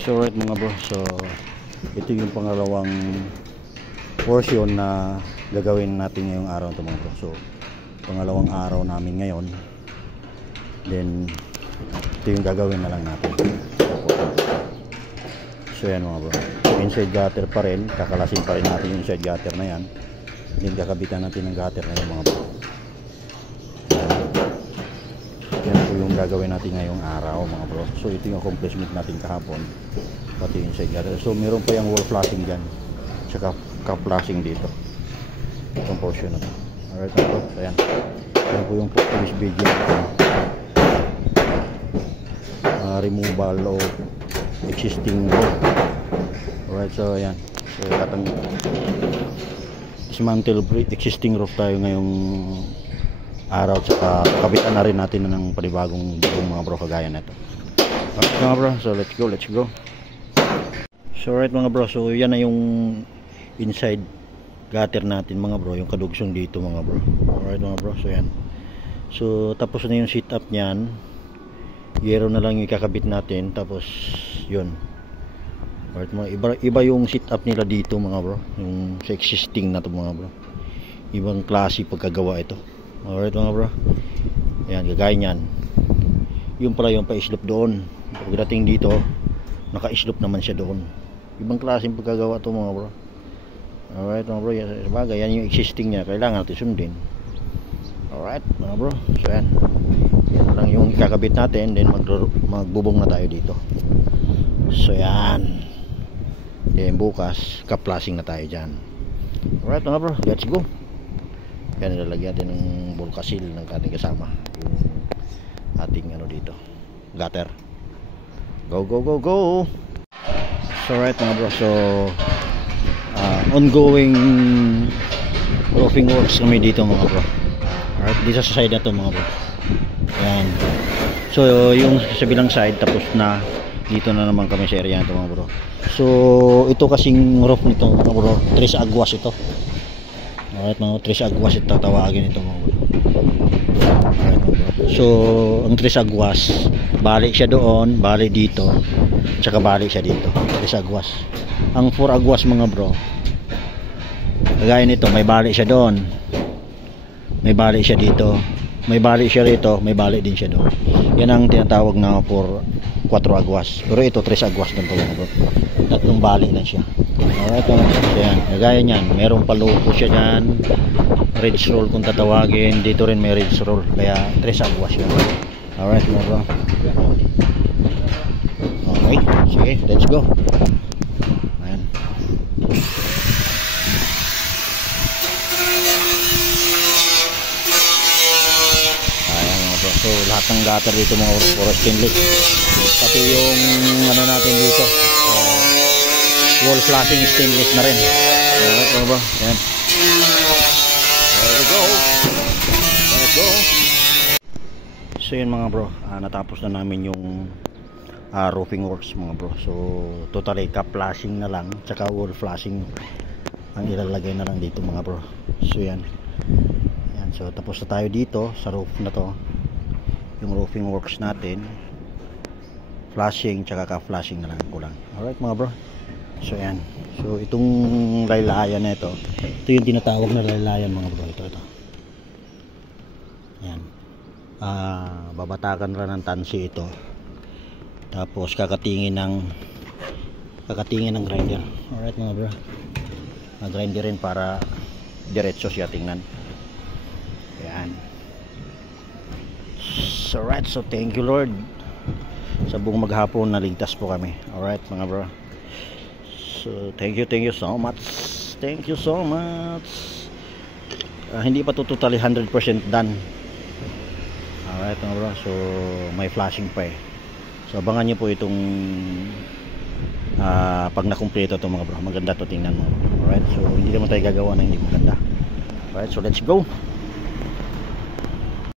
So right mga bro, so ito yung pangalawang portion na gagawin natin ngayong araw ito mga bro. So pangalawang araw namin ngayon. Then ito yung gagawin na lang natin. So yan mga bro, inside gutter pa rin, kakalasin pa rin natin yung inside gutter na yan. Then kakabitan natin ng gutter na yung mga bro. Yan po yung gagawin natin ngayong araw mga bro. So ito yung accomplishment natin kahapon, pati yung inside gutter. So meron pa yung wall flashing dyan, tsaka ka-flashing dito, itong portion na to. Alright mga bro, ayan. Yan po yung police video natin. Removal of existing roof. Alright, so ayan. So dismantle existing roof tayo ngayong araw, tsaka kabitan na rin natin ng panibagong mga bro kagaya na ito. Alright mga bro, so let's go. So alright mga bro, so yan na yung inside gutter natin mga bro, yung kadugsong dito mga bro. Alright mga bro, so yan. So tapos na yung sit up nyan, yero na lang yung kakabit natin, tapos yun. Alright mga iba yung sit up nila dito mga bro, yung sa existing na to mga bro, ibang klase pagkagawa ito. Alright mga bro, ayan, gagaya nyan. Yung pala yung pa-slope doon, pagdating dito naka-slope naman siya doon. Ibang klaseng pagkagawa to mga bro. Alright mga bro, sabagay yan yung existing nya, kailangan natin sundin. Alright mga bro, so yan, yan lang yung ikakabit natin. Then magbubong na tayo dito. So yan, then bukas ka-flashing na tayo dyan. Alright mga bro, let's go. Yan, nilalagyan natin ng bulkasil ng ating kasama, yung ating ano dito, gutter. Go. So right mga bro, so ongoing roofing works kami dito mga bro. Alright, dito sa side na to mga bro. Yan, so yung sa bilang side tapos na, dito na naman kami sa area nito mga bro. So ito kasing roof nito mga bro, tres aguas ito. Alright mga tres aguas ito tawagin ito mga bro. Alright, mga bro. So ang tres aguas, balik siya doon, balik dito, tsaka balik siya dito. Tres aguas. Ang four aguas mga bro, kagaya nito, may balik siya doon, may balik siya dito, may balik siya rito, may balik din siya doon. Yan ang tinatawag na for 4 aguas. Pero ito 3 aguas lang to mga bro, tatlong balik lang siya. Alright mga bro, so yan, kagaya nyan, merong palupo siya dyan, ridge roll kung tatawagin. Dito rin may ridge roll, kaya 3 aguas yan. Alright mga bro, okay, sige, let's go. Ayan. So lahat ng gutter dito mga bro, puro stainless. Pati yung ano natin dito, wall flashing stainless na rin. Alright mga bro, ayan. Let's go. So yun mga bro, natapos na namin yung roofing works mga bro. So totally ka-flashing na lang, tsaka wall flashing ang ilalagay na lang dito mga bro. So yan, so tapos na tayo dito sa roof na to, yung roofing works natin, flashing tsaka ka-flashing na lang kulang. Alright mga bro, so yan. So itong laylayan na ito yung tinatawag na laylayan mga bro. Ito yan, babatakan lang ng tansi ito, tapos kakatingin ng grinder. Alright mga bro, grinder rin para diretso siya tingnan. Yan. So right, so thank you Lord, sa buong maghapon naligtas po kami. Alright mga bro, so thank you so much. Hindi pa to totally 100% done. Alright mga bro, so may flashing pa So abangan nyo po itong pag nakumpleto to mga bro. Maganda to tingnan mo. Alright, so hindi naman tayo gagawa na hindi maganda. Alright, so let's go.